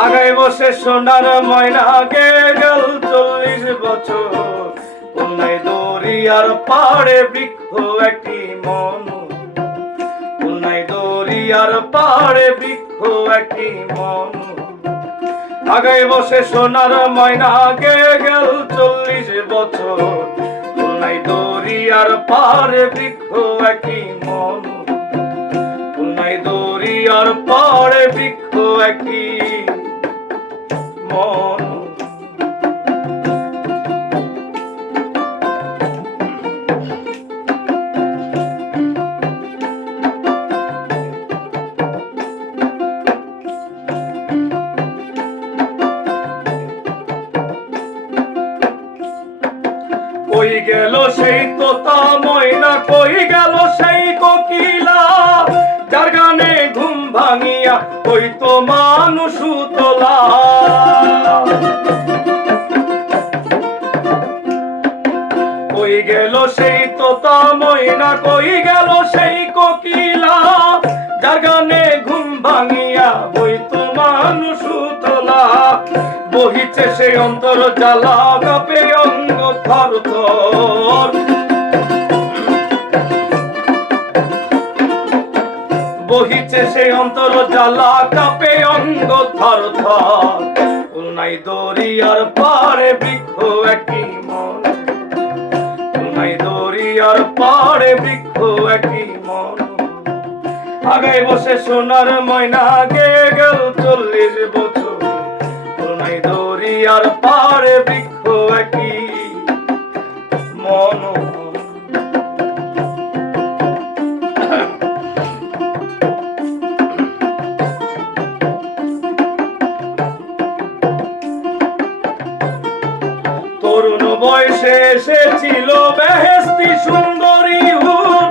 আগায় বসে সোনার ময়না গে গেল 40 বছর। কোনায় দরিয়ার পাড়ে বৃক্ষ একটি মন, কোনায় দরিয়ার পাড়ে বৃক্ষ একটি মন। আগায় বসে সোনার ময়না গে গেল 40 বছর। কোনায় দরিয়ার পাড়ে বৃক্ষ একটি মন, কোনায় দরিয়ার পাড়ে বৃক্ষ একটি মন। কই গেল সেই তোতা ময়না, কই গেল সেই কোকিলা, যার গানে ঘুম ভাঙিয়া হইতো মানুষ তোলা। কই গেল সেই তোতা ময়না, কই গেল সেই কোকিলা, যার গানে ঘুম ভাঙিয়া হইতো মানুষ তোলা। বহিছে সেই অন্তর জ্বালা, কাঁপে অঙ্গ থর থর। বহিছে সেই অন্তর জ্বালা, কাঁপে অঙ্গ থর থর। কোনায় দরিয়ার পাড়ে বৃক্ষ একটি মন, কোনায় দরিয়ার পাড়ে বৃক্ষ একটি মন। আগায় বসে সোনার ময়না গে গেল 40 বছর। কোনায় দরিয়ার পাড়ে বৃক্ষ একটি মন। তরুণ বয়সে এসেছিল বেহেশতি সুন্দরী হুর,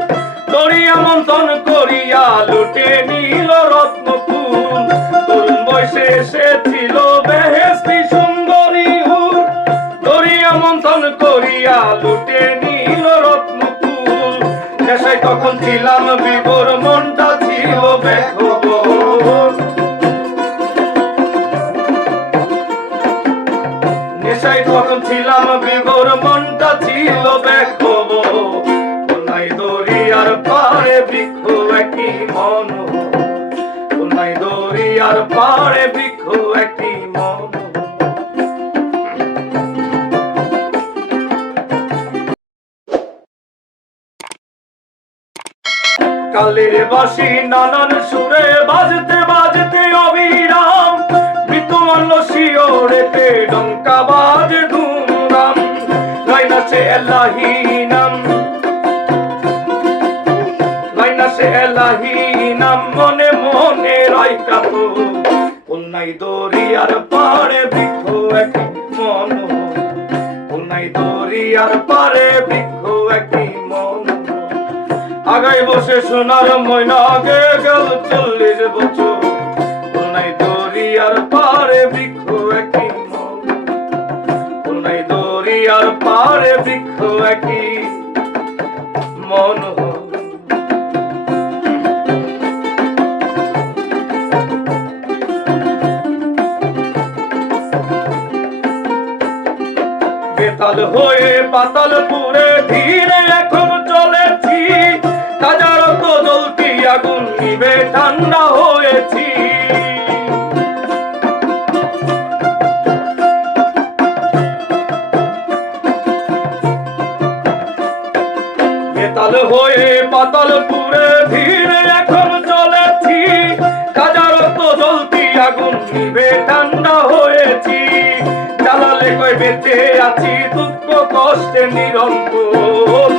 দরিয়া মন্থন করিয়া লুটে নিল রত্নকুল। তরুণ বয়সে এসেছিল বেহেশতি সুন্দরী হুর, দরিয়া মন্থন করিয়া লুটে নিল রত্নকুল। নেশায় তখন ছিলাম বিভোর, মনটা ছিল বেখবর। নেশায় তখন ছিলাম বিভোর, মনটা ছিল বেখবর। কোনায় দরিয়ার পাড়ে বৃক্ষ একটি মন, কোনায় দরিয়ার পাড়ে বৃক্ষ একটি মন। কালের বাঁশি নানান সুরে বাজতে বাজতে অবিরাম, মৃত্যুমাল্য শিওরেতে ডঙ্কা বাজে ধুমধাম। লাইনা সে এলাহি নাম, লাইনা সে এলাহি নাম, মনে মনে রয় কাতো। কোনায় দরিয়ার পাড়ে বৃক্ষ একটি মন, কোনায় দরিয়ার পাড়ে বৃক্ষ একটি মন। আগায় বসে সোনার ময়না গে গেল 40 বছর। কোনায় দরিয়ার পাড়ে বৃক্ষ একটি মন, কোনায় দরিয়ার পাড়ে বৃক্ষ একটি মন। বেতাল হয়ে পাতালপুরে ধীরে এখন চলেছি, হাজার তো জ্বলতি আগুন নিবে ঠান্ডা হয়েছি। বেতাল হয়ে পাতালপুরে ধীরে এখন চলেছি, হাজার তো জ্বলতি আগুন নিবে ঠান্ডা হয়েছি। জ্বালালে কই বেঁচে আছি দুঃখ কষ্টে নিরন্তর।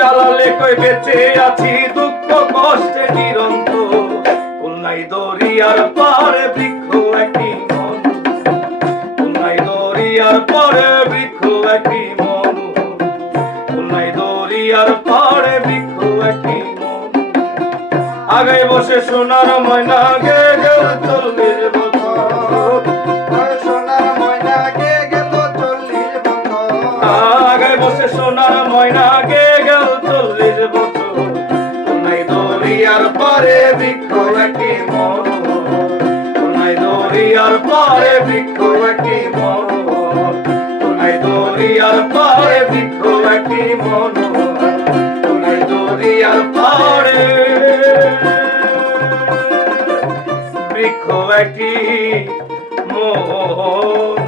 জ্বালালে কই বেঁচে আছি দুঃখ কষ্টে নিরন্তর। কোনায় দরিয়ার পাড়ে বৃক্ষ একটি মন, কোনায় দরিয়ার পাড়ে বৃক্ষ একটি মন, কোনায় দরিয়ার পাড়ে বৃক্ষ একটি মন। আগায় বসে সোনার ময়না গে গেল 40 বছর। সোনার ময়না গে গেল 40 বছর। আগায় বসে সোনার ময়না গে গেল 40 বছর। কোনায় দরিয়ার দরিয়ার পারে বৃক্ষ একটি মনোহর, কোনায় দরিয়ার পারে বৃক্ষ একটি মনোহর, কোনায় দরিয়ার পারে বৃক্ষ একটি মনোহর, কোনায় দরিয়ার পারে বৃক্ষ একটি মনোহর।